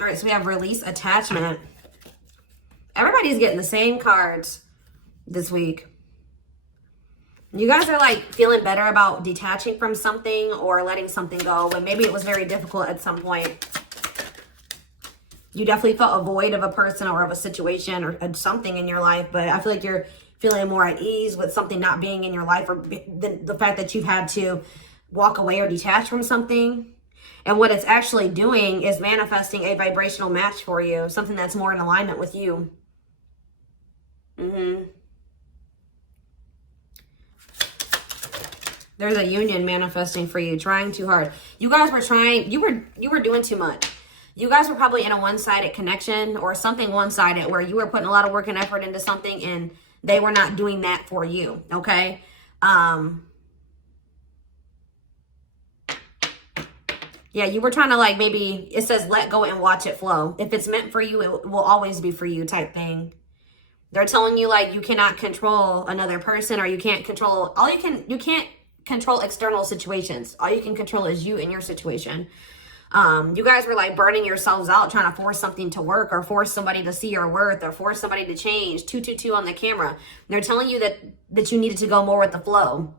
All right, so we have release attachment. Everybody's getting the same cards this week. You guys are like feeling better about detaching from something or letting something go, but maybe it was very difficult at some point. You definitely felt a void of a person or of a situation or something in your life, but I feel like you're feeling more at ease with something not being in your life, or the fact that you've had to walk away or detach from something. And what it's actually doing is manifesting a vibrational match for you, something that's more in alignment with you. There's a union manifesting for you, trying too hard. You guys were trying, you were doing too much. You guys were probably in a one-sided connection or something one-sided where you were putting a lot of work and effort into something and they were not doing that for you, okay? Yeah, you were trying to like, maybe it says let go and watch it flow. If it's meant for you, it will always be for you type thing. They're telling you like you cannot control another person, or you can't control, you can't control external situations. All you can control is you and your situation. You guys were like burning yourselves out trying to force something to work, or force somebody to see your worth, or force somebody to change. 222 on the camera. They're telling you that you needed to go more with the flow.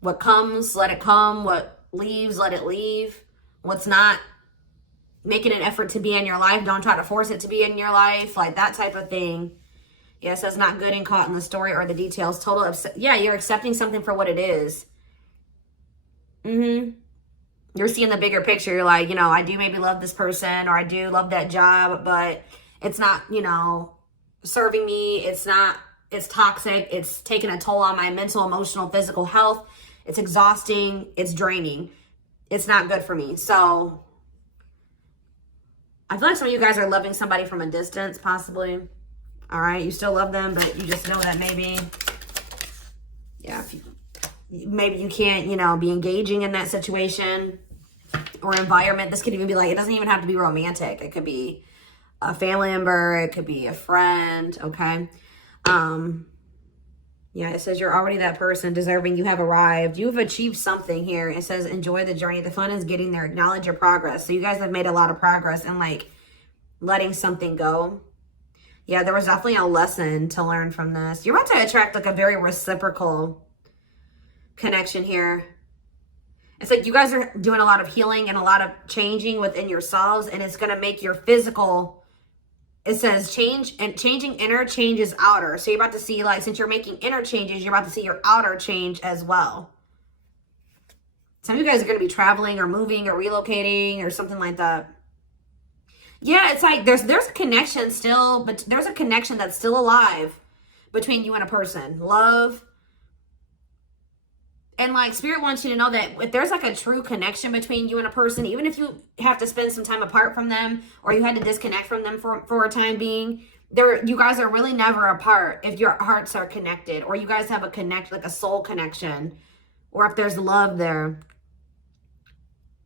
What comes, let it come. What leaves, let it leave. What's not making an effort to be in your life, don't try to force it to be in your life. Like that type of thing. Yes, that's not good and caught in the story or the details. Yeah, you're accepting something for what it is. You're seeing the bigger picture. You're like, you know, I do maybe love this person, or I do love that job, but it's not, you know, serving me. It's toxic. It's taking a toll on my mental, emotional, physical health. It's exhausting. It's draining. It's not good for me. So I feel like some of you guys are loving somebody from a distance, possibly. All right, you still love them, but you just know that maybe, yeah, maybe you can't, you know, be engaging in that situation or environment. This could even be like, it doesn't even have to be romantic. It could be a family member. It could be a friend, okay? Yeah, it says you're already that person deserving. You have arrived. You've achieved something here. It says enjoy the journey. The fun is getting there. Acknowledge your progress. So you guys have made a lot of progress in like letting something go. Yeah, there was definitely a lesson to learn from this. You're about to attract like a very reciprocal connection here. It's like you guys are doing a lot of healing and a lot of changing within yourselves, and it's going to make your physical, it says changing inner changes outer. So you're about to see, like, since you're making inner changes, you're about to see your outer change as well. Some of you guys are going to be traveling or moving or relocating or something like that. Yeah, it's like there's a connection still, but there's a connection that's still alive between you and a person. Love. And like Spirit wants you to know that if there's like a true connection between you and a person, even if you have to spend some time apart from them, or you had to disconnect from them for a time being, you guys are really never apart if your hearts are connected, or you guys have like a soul connection, or if there's love there.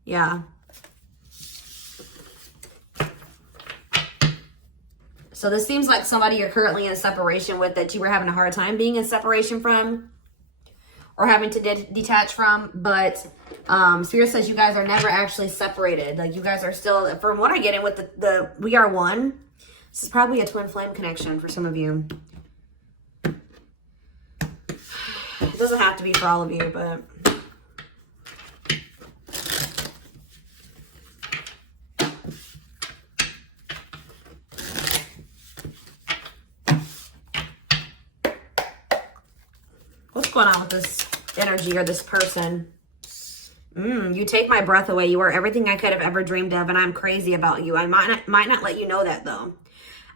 Yeah. So this seems like somebody you're currently in a separation with that you were having a hard time being in separation from, or having to detach from. But Spirit says you guys are never actually separated. Like you guys are still, from what I get in with the we are one. This is probably a twin flame connection for some of you. It doesn't have to be for all of you, but what's going on with this energy or this person? You take my breath away. You are everything I could have ever dreamed of, and I'm crazy about you. I might not let you know that, though.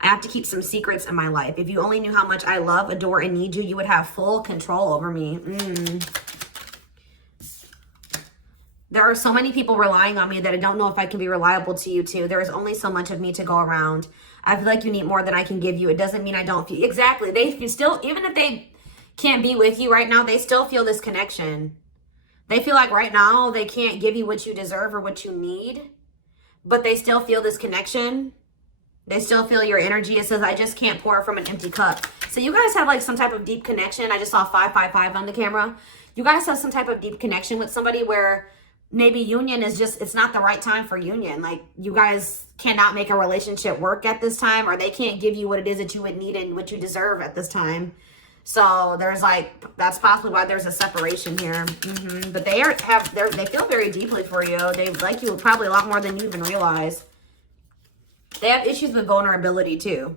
I have to keep some secrets in my life. If you only knew how much I love, adore, and need you, you would have full control over me. There are so many people relying on me that I don't know if I can be reliable to you, too. There is only so much of me to go around. I feel like you need more than I can give you. It doesn't mean I don't feel... Exactly. They can still... Even if they can't be with you right now, they still feel this connection. They feel like right now they can't give you what you deserve or what you need, but they still feel this connection. They still feel your energy. It says, I just can't pour from an empty cup. So you guys have like some type of deep connection. I just saw 555 on the camera. You guys have some type of deep connection with somebody where maybe union is just, it's not the right time for union. Like, you guys cannot make a relationship work at this time, or they can't give you what it is that you would need and what you deserve at this time. So there's like, that's possibly why there's a separation here. But they feel very deeply for you. They like you probably a lot more than you even realize. They have issues with vulnerability too.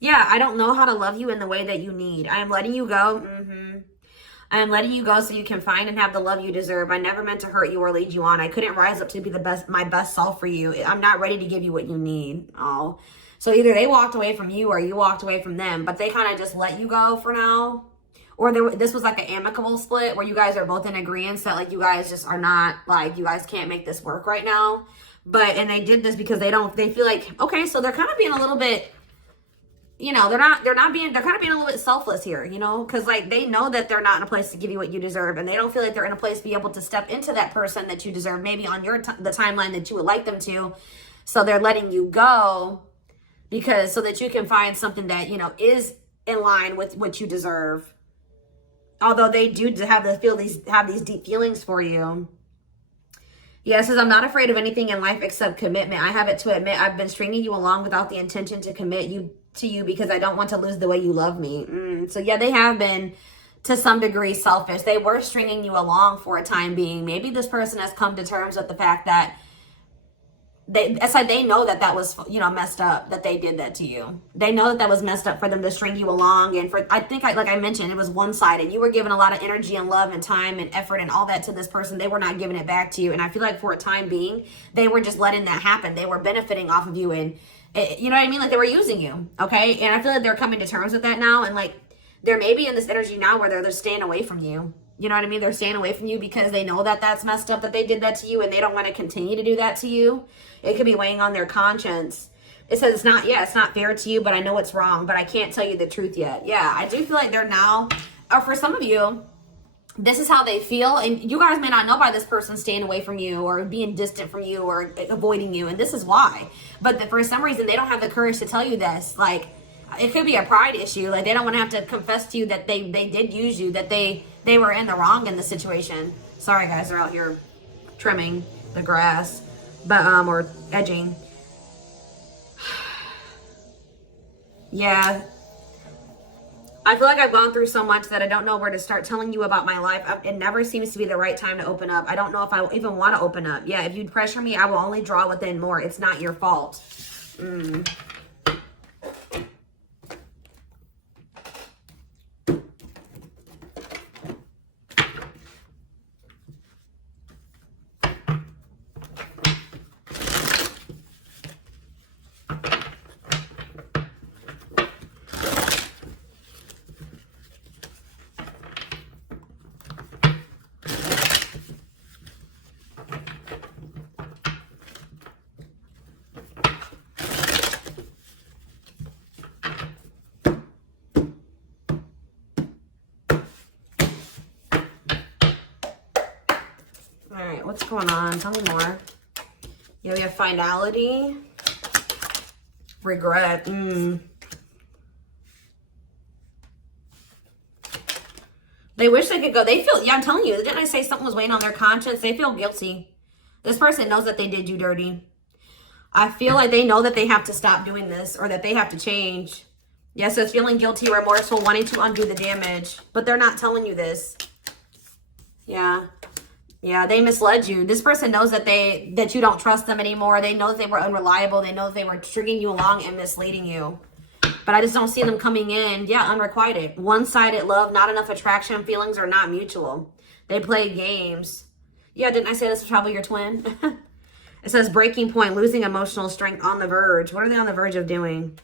Yeah, I don't know how to love you in the way that you need. I am letting you go. I am letting you go so you can find and have the love you deserve. I never meant to hurt you or lead you on. I couldn't rise up to be my best self for you. I'm not ready to give you what you need. Oh. So either they walked away from you or you walked away from them, but they kind of just let you go for now. Or this was like an amicable split where you guys are both in agreement that like you guys just are not, like, you guys can't make this work right now. And they did this because they feel like, okay, so they're kind of being a little bit, you know, they're kind of being a little bit selfless here, you know, because like they know that they're not in a place to give you what you deserve, and they don't feel like they're in a place to be able to step into that person that you deserve, maybe on the timeline that you would like them to. So they're letting you go because so that you can find something that, you know, is in line with what you deserve. Although they do have these deep feelings for you. Yeah, it says, I'm not afraid of anything in life except commitment. I have it to admit I've been stringing you along without the intention to commit to you because I don't want to lose the way you love me. So yeah, they have been to some degree selfish. They were stringing you along for a time being. Maybe this person has come to terms with the fact that they know that was, you know, messed up, that they did that to you. They know that was messed up for them to string you along. And I think, like I mentioned, it was one-sided. You were giving a lot of energy and love and time and effort and all that to this person. They were not giving it back to you. And I feel like for a time being, they were just letting that happen. They were benefiting off of you, and you know what I mean? Like, they were using you, okay? And I feel like they're coming to terms with that now. And like, they're maybe in this energy now where they're staying away from you. You know what I mean? They're staying away from you because they know that that's messed up, that they did that to you, and they don't want to continue to do that to you. It could be weighing on their conscience. It says it's not fair to you, but I know it's wrong, but I can't tell you the truth yet. Yeah, I do feel like they're now, or for some of you, this is how they feel. And you guys may not know by this person staying away from you or being distant from you or avoiding you. And this is why. But for some reason, they don't have the courage to tell you this. Like, it could be a pride issue. Like, they don't want to have to confess to you that they did use you, that they were in the wrong in the situation. Sorry, guys, they're out here trimming the grass, but or edging. Yeah. I feel like I've gone through so much that I don't know where to start telling you about my life. It never seems to be the right time to open up. I don't know if I even want to open up. Yeah, if you pressure me, I will only draw within more. It's not your fault. What's going on? Tell me more. You have finality, regret. They wish they could go. They feel, yeah, I'm telling you, didn't I say something was weighing on their conscience? They feel guilty. This person knows that they did you dirty. I feel like they know that they have to stop doing this or that they have to change. Yes, it's feeling guilty, remorseful, wanting to undo the damage, but they're not telling you this. Yeah. Yeah, they misled you. This person knows that you don't trust them anymore. They know that they were unreliable. They know that they were stringing you along and misleading you. But I just don't see them coming in. Yeah, unrequited. One-sided love, not enough attraction. Feelings are not mutual. They play games. Yeah, didn't I say this was probably your twin? It says breaking point, losing emotional strength, on the verge. What are they on the verge of doing?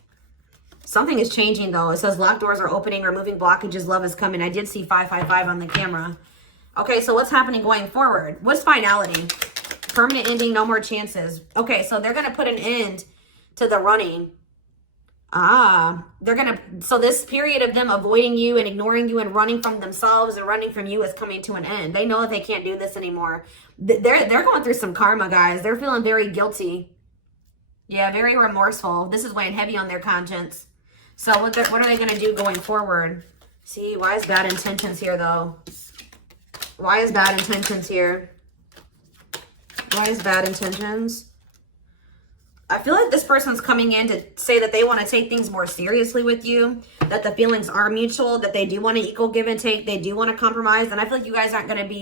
Something is changing, though. It says locked doors are opening, removing blockages, love is coming. I did see 555 on the camera. Okay, so what's happening going forward? What's finality? Permanent ending, no more chances. Okay, so they're going to put an end to the running. So this period of them avoiding you and ignoring you and running from themselves and running from you is coming to an end. They know that they can't do this anymore. They're going through some karma, guys. They're feeling very guilty. Yeah, very remorseful. This is weighing heavy on their conscience. So what are they going to do going forward? See, why is bad intentions here, though? Why is bad intentions here? Why is bad intentions? I feel like this person's coming in to say that they want to take things more seriously with you, that the feelings are mutual, that they do want to equal give and take, they do want to compromise, and I feel like you guys aren't going to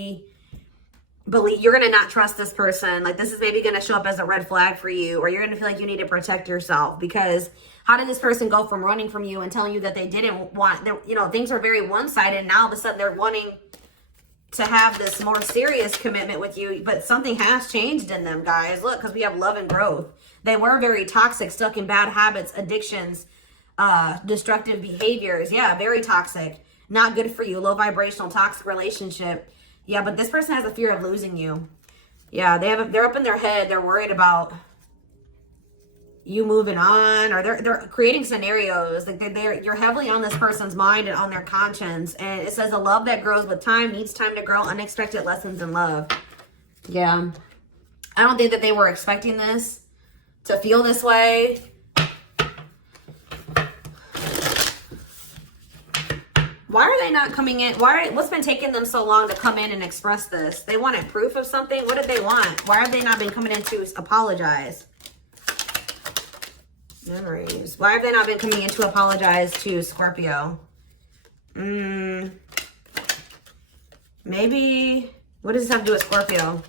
you're going to not trust this person. Like, this is maybe going to show up as a red flag for you, or you're going to feel like you need to protect yourself, because how did this person go from running from you and telling you that they didn't want, you know, things are very one-sided, and now all of a sudden they're wanting to have this more serious commitment with you, but something has changed in them, guys. Look, because we have love and growth. They were very toxic, stuck in bad habits, addictions, destructive behaviors. Yeah, very toxic. Not good for you. Low vibrational, toxic relationship. Yeah, but this person has a fear of losing you. Yeah, they're up in their head. They're worried about you moving on, or they're creating scenarios. Like you're heavily on this person's mind and on their conscience. And it says a love that grows with time needs time to grow. Unexpected lessons in love. Yeah, I don't think that they were expecting this to feel this way. Why are they not coming in? What's been taking them so long to come in and express this? They wanted proof of something. What did they want? Why have they not been coming in to apologize? Memories. Why have they not been coming in to apologize to Scorpio? Maybe, what does this have to do with Scorpio?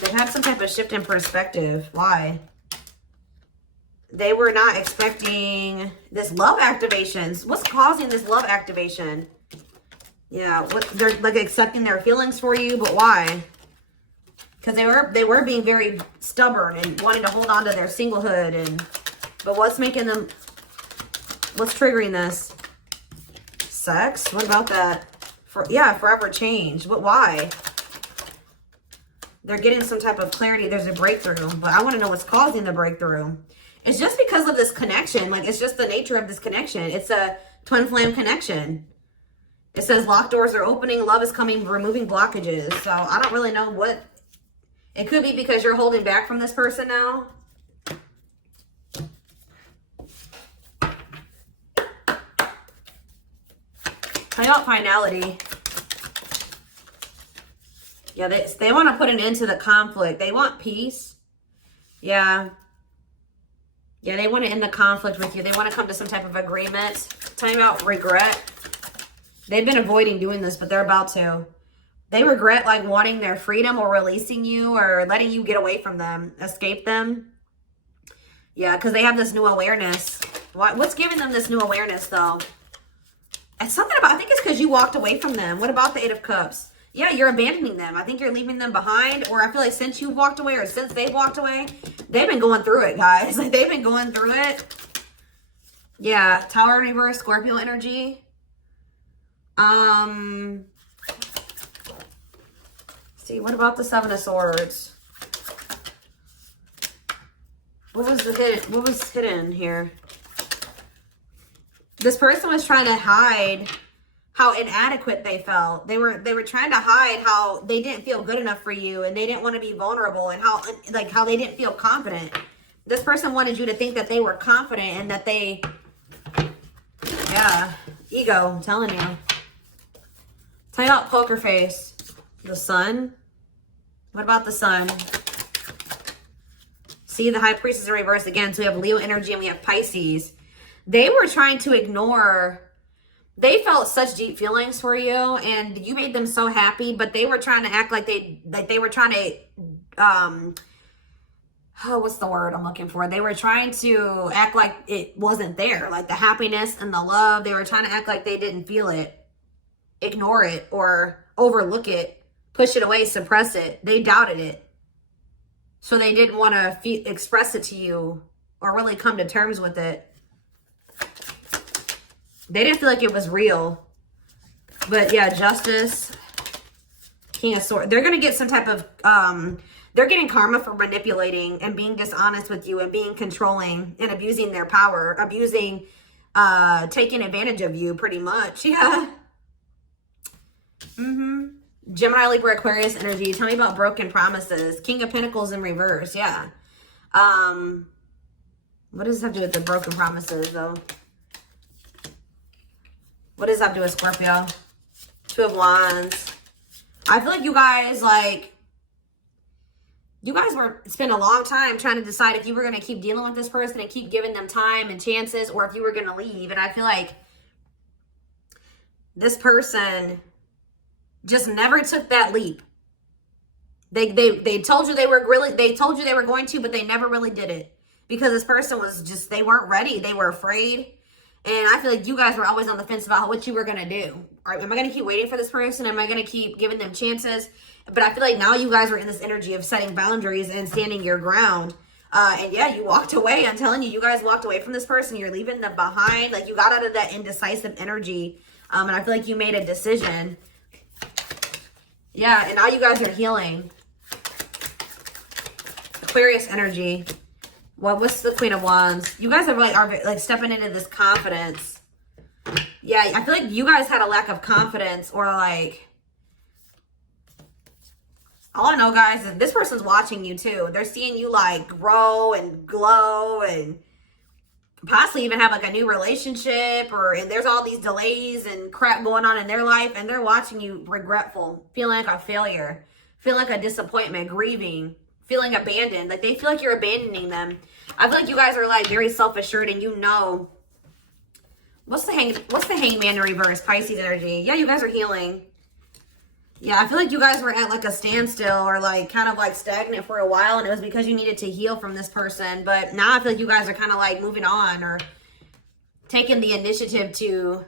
They've had some type of shift in perspective. Why? They were not expecting this love activation. What's causing this love activation? Yeah, they're like accepting their feelings for you, but why? Because they were being very stubborn and wanting to hold on to their singlehood, but what's making them? What's triggering this? Sex? What about that? Forever change. But why? They're getting some type of clarity. There's a breakthrough, but I want to know what's causing the breakthrough. It's just because of this connection. Like, it's just the nature of this connection. It's a twin flame connection. It says locked doors are opening. Love is coming, removing blockages. So I don't really know what. It could be because you're holding back from this person now. How about finality? Yeah, they want to put an end to the conflict. They want peace. Yeah. Yeah, they want to end the conflict with you. They want to come to some type of agreement. Tell me about regret. They've been avoiding doing this, but they're about to. They regret like wanting their freedom or releasing you or letting you get away from them, escape them. Yeah, because they have this new awareness. What's giving them this new awareness, though? It's something about, I think it's because you walked away from them. What about the Eight of Cups? Yeah, you're abandoning them. I think you're leaving them behind, or I feel like since you've walked away or since they've walked away, they've been going through it, guys. Like, they've been going through it. Yeah, Tower in reverse, Scorpio energy. See, what about the Seven of Swords? What was hidden here? This person was trying to hide how inadequate they felt. They were trying to hide how they didn't feel good enough for you, and they didn't want to be vulnerable, and how they didn't feel confident. This person wanted you to think that they were confident and that they, yeah, ego, I'm telling you. Tell me about poker face. The Sun. What about the Sun? See, the High Priestess in reverse again. So we have Leo energy and we have Pisces. They were trying to ignore. They felt such deep feelings for you, and you made them so happy, but they were trying to act like they were trying to, what's the word I'm looking for? They were trying to act like it wasn't there, like the happiness and the love. They were trying to act like they didn't feel it, ignore it, or overlook it, push it away, suppress it. They doubted it. So they didn't want to express it to you or really come to terms with it. They didn't feel like it was real. But yeah, Justice, King of Swords. They're going to get some type of, they're getting karma for manipulating and being dishonest with you and being controlling and abusing their power, abusing, taking advantage of you pretty much. Yeah. Gemini, Libra, Aquarius energy. Tell me about broken promises. King of Pentacles in reverse. Yeah. What does this have to do with the broken promises, though? What does that have to do with Scorpio? Two of Wands. I feel like you guys, like, you guys were spent a long time trying to decide if you were going to keep dealing with this person and keep giving them time and chances, or if you were going to leave. And I feel like this person just never took that leap. They told you they were going to, but they never really did it, because this person was just, they weren't ready. They were afraid. And I feel like you guys were always on the fence about what you were going to do. Am I going to keep waiting for this person? Am I going to keep giving them chances? But I feel like now you guys are in this energy of setting boundaries and standing your ground. And yeah, you walked away. I'm telling you, you guys walked away from this person. You're leaving them behind. Like, you got out of that indecisive energy. And I feel like you made a decision. Yeah, and now you guys are healing. Aquarius energy. What's the Queen of Wands? You guys are like stepping into this confidence. Yeah, I feel like you guys had a lack of confidence, or like, all I know, guys, is this person's watching you too. They're seeing you like grow and glow and possibly even have like a new relationship, and there's all these delays and crap going on in their life, and they're watching you regretful, feeling like a failure, feeling like a disappointment, grieving, feeling abandoned. Like, they feel like you're abandoning them. I feel like you guys are like very self-assured, and you know. What's the Hangman in reverse? Pisces energy. Yeah, you guys are healing. Yeah, I feel like you guys were at like a standstill, or like kind of like stagnant for a while, and it was because you needed to heal from this person. But now I feel like you guys are kind of like moving on, or taking the initiative to,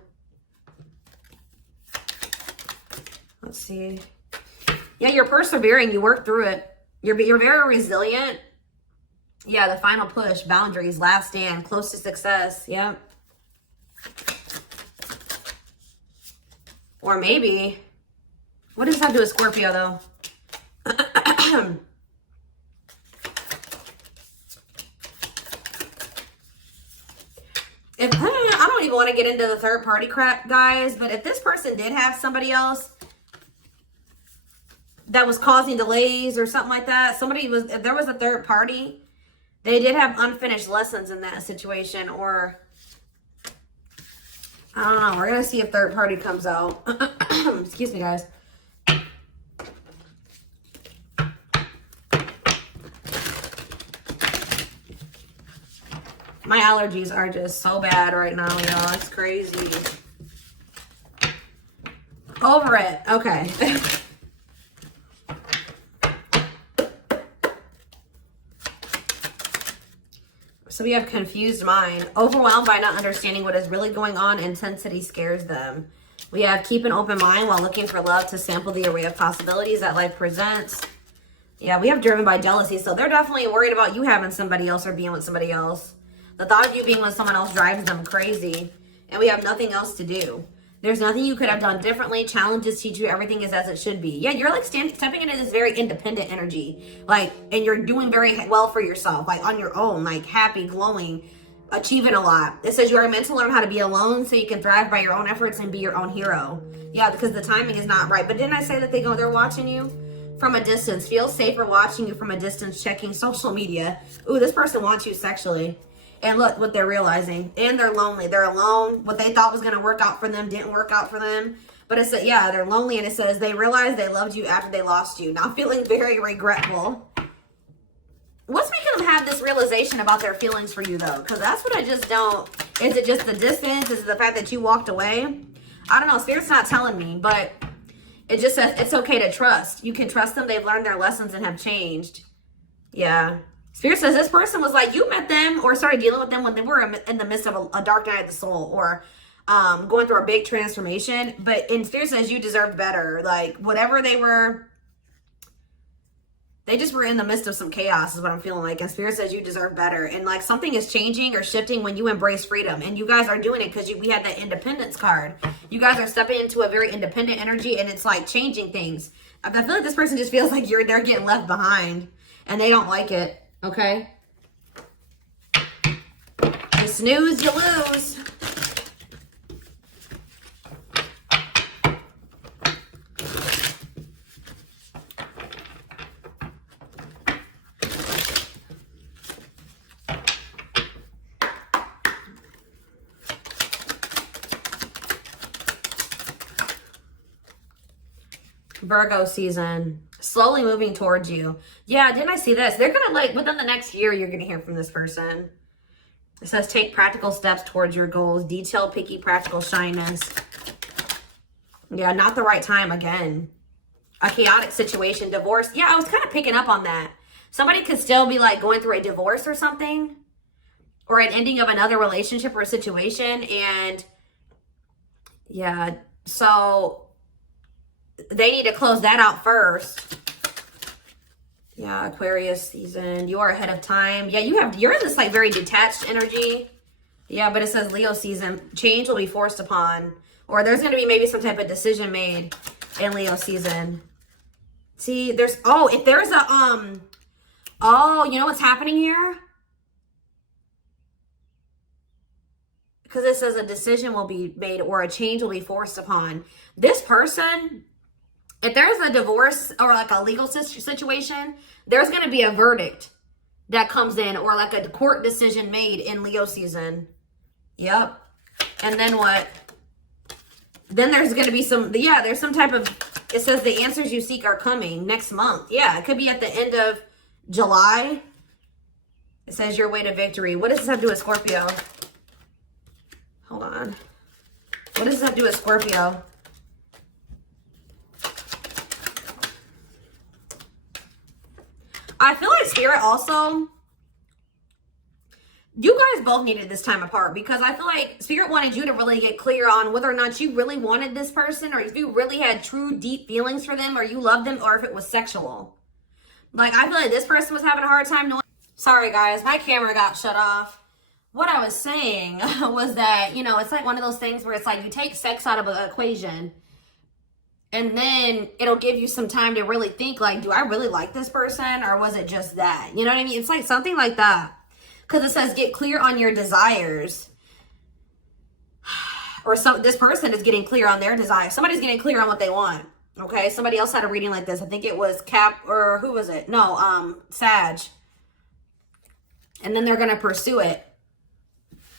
let's see. Yeah, you're persevering. You work through it. You're very resilient. Yeah, the final push, boundaries, last stand, close to success. Yep. Or maybe, what does that have to do with Scorpio, though? I don't even want to get into the third party crap, guys, but if this person did have somebody else that was causing delays or something like that, if there was a third party, they did have unfinished lessons in that situation, or I don't know. We're going to see if third party comes out. Excuse me, guys. My allergies are just so bad right now, y'all. It's crazy. Over it. Okay. So we have confused mind, overwhelmed by not understanding what is really going on. Intensity scares them. We have keep an open mind while looking for love to sample the array of possibilities that life presents. Yeah, we have driven by jealousy. So they're definitely worried about you having somebody else or being with somebody else. The thought of you being with someone else drives them crazy. And we have nothing else to do. There's nothing you could have done differently. Challenges teach you everything is as it should be. Yeah, you're like stepping into this very independent energy. Like, and you're doing very well for yourself. Like, on your own. Like, happy, glowing, achieving a lot. It says you are meant to learn how to be alone so you can thrive by your own efforts and be your own hero. Yeah, because the timing is not right. But didn't I say that they're watching you from a distance? Feel safer watching you from a distance, checking social media. Ooh, this person wants you sexually. And look what they're realizing. And they're lonely. They're alone. What they thought was going to work out for them didn't work out for them. But it said, yeah, they're lonely. And it says they realized they loved you after they lost you. Now feeling very regretful. What's making them have this realization about their feelings for you, though? Because that's what I just don't. Is it just the distance? Is it the fact that you walked away? I don't know. Spirit's not telling me. But it just says it's okay to trust. You can trust them. They've learned their lessons and have changed. Yeah. Spirit says this person was like, you met them or started dealing with them when they were in the midst of a dark night of the soul, or going through a big transformation. But in Spirit says you deserved better. Like, whatever they just were in the midst of some chaos is what I'm feeling like. And Spirit says you deserve better. And like, something is changing or shifting when you embrace freedom. And you guys are doing it because we had that independence card. You guys are stepping into a very independent energy, and it's like changing things. I feel like this person just feels like they're getting left behind, and they don't like it. Okay. You snooze, you lose. Virgo season. Slowly moving towards you. Yeah, didn't I see this? They're gonna, like, within the next year, you're gonna hear from this person. It says take practical steps towards your goals. Detailed, picky, practical shyness. Yeah, not the right time again. A chaotic situation, divorce. Yeah, I was kind of picking up on that. Somebody could still be like going through a divorce or something, or an ending of another relationship or a situation. And yeah, so they need to close that out first. Yeah, Aquarius season. You are ahead of time. Yeah, you're in this like very detached energy. Yeah, but it says Leo season. Change will be forced upon. Or there's going to be maybe some type of decision made in Leo season. See, there's, oh, if there's a, oh, you know what's happening here? Because it says a decision will be made or a change will be forced upon. This person, if there's a divorce or like a legal situation, there's going to be a verdict that comes in or like a court decision made in Leo season. Yep. And then what? Then there's going to be some, yeah, there's some type of, it says the answers you seek are coming next month. Yeah, it could be at the end of July. It says your way to victory. What does this have to do with Scorpio? Hold on. What does this have to do with Scorpio? I feel like Spirit also, you guys both needed this time apart, because I feel like Spirit wanted you to really get clear on whether or not you really wanted this person, or if you really had true deep feelings for them, or you loved them, or if it was sexual. Like, I feel like this person was having a hard time knowing. Sorry guys, my camera got shut off. What I was saying was that, you know, it's like one of those things where it's like you take sex out of an equation, and then it'll give you some time to really think, like, do I really like this person, or was it just that? You know what I mean? It's like something like that. Because it says get clear on your desires. Or this person is getting clear on their desires. Somebody's getting clear on what they want. Okay, somebody else had a reading like this. I think it was or who was it? No, Sag. And then they're going to pursue it.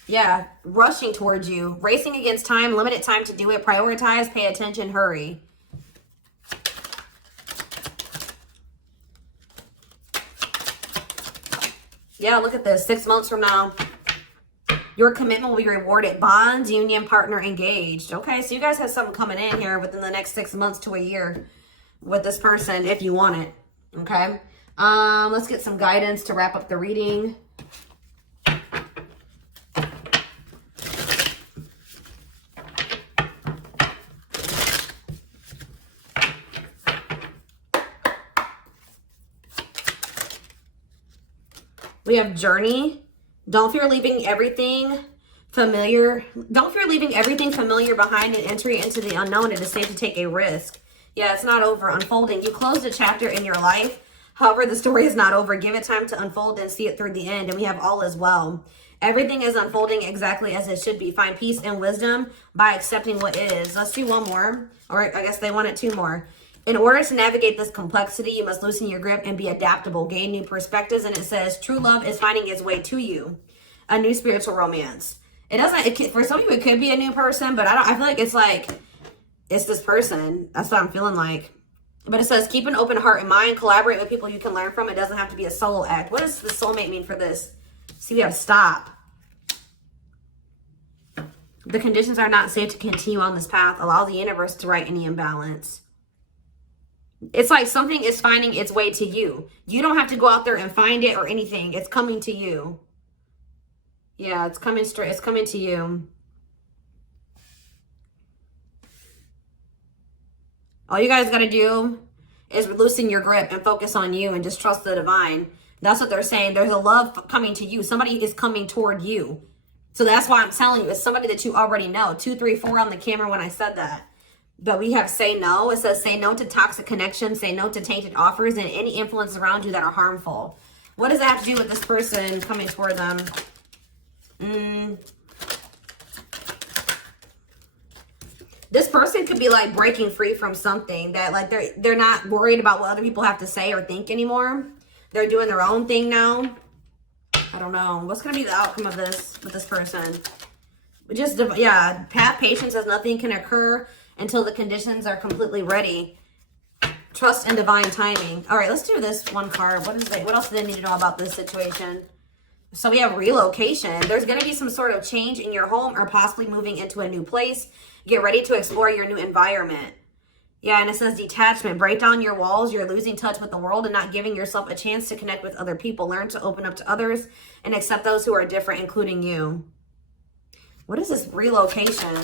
Yeah, rushing towards you. Racing against time, limited time to do it. Prioritize, pay attention, hurry. Yeah, look at this. 6 months from now, your commitment will be rewarded. Bonds, union, partner, engaged. Okay, so you guys have something coming in here within the next 6 months to a year with this person if you want it. Okay, let's get some guidance to wrap up the reading. We have journey. Don't fear leaving everything familiar. Don't fear leaving everything familiar behind and entering into the unknown. It is safe to take a risk. Yeah, it's not over. Unfolding. You closed a chapter in your life. However, the story is not over. Give it time to unfold and see it through the end. And we have all as well. Everything is unfolding exactly as it should be. Find peace and wisdom by accepting what is. Let's do one more. Or I guess they wanted two more. In order to navigate this complexity, you must loosen your grip and be adaptable. Gain new perspectives. And it says, true love is finding its way to you. A new spiritual romance. It doesn't, for some people, it could be a new person, but I feel like it's this person. That's what I'm feeling like. But it says, keep an open heart and mind. Collaborate with people you can learn from. It doesn't have to be a solo act. What does the soulmate mean for this? See, we have stop. The conditions are not safe to continue on this path. Allow the universe to right any imbalance. It's like something is finding its way to you. You don't have to go out there and find it or anything. It's coming to you. Yeah, it's coming straight. It's coming to you. All you guys got to do is loosen your grip and focus on you and just trust the divine. That's what they're saying. There's a love coming to you. Somebody is coming toward you. So that's why I'm telling you, it's somebody that you already know. 2, 3, 4 on the camera when I said that. But we have say no. It says say no to toxic connections, say no to tainted offers, and any influence around you that are harmful. What does that have to do with this person coming toward them? This person could be like breaking free from something that like they're not worried about what other people have to say or think anymore. They're doing their own thing now. I don't know. What's going to be the outcome of this with this person? Just, yeah, have patience as nothing can occur until the conditions are completely ready. Trust and divine timing. All right, let's do this one card. What else do they need to know about this situation? So we have relocation. There's going to be some sort of change in your home or possibly moving into a new place. Get ready to explore your new environment. Yeah, and it says detachment. Break down your walls. You're losing touch with the world and not giving yourself a chance to connect with other people. Learn to open up to others and accept those who are different, including you. What is this relocation?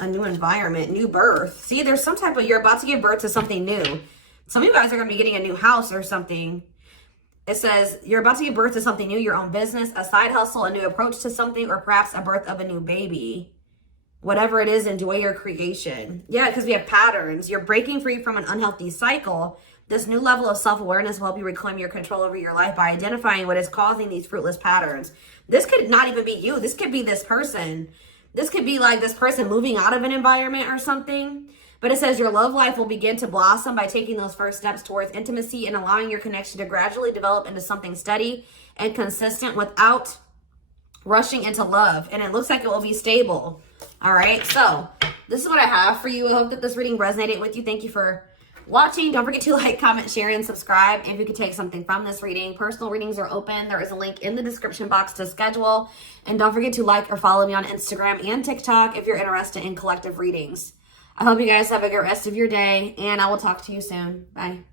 A new environment, new birth. See, there's some type of, you're about to give birth to something new. Some of you guys are going to be getting a new house or something. It says you're about to give birth to something new, your own business, a side hustle, a new approach to something, or perhaps a birth of a new baby. Whatever it is, enjoy your creation. Yeah, because we have patterns. You're breaking free from an unhealthy cycle. This new level of self-awareness will help you reclaim your control over your life by identifying what is causing these fruitless patterns. This could not even be you. This could be this person. This could be like this person moving out of an environment or something. But it says your love life will begin to blossom by taking those first steps towards intimacy and allowing your connection to gradually develop into something steady and consistent without rushing into love. And it looks like it will be stable. All right. So this is what I have for you. I hope that this reading resonated with you. Thank you for watching. Don't forget to like, comment, share, and subscribe if you could take something from this reading. Personal readings are open. There is a link in the description box to schedule. And don't forget to like or follow me on Instagram and TikTok if you're interested in collective readings. I hope you guys have a good rest of your day, and I will talk to you soon. Bye.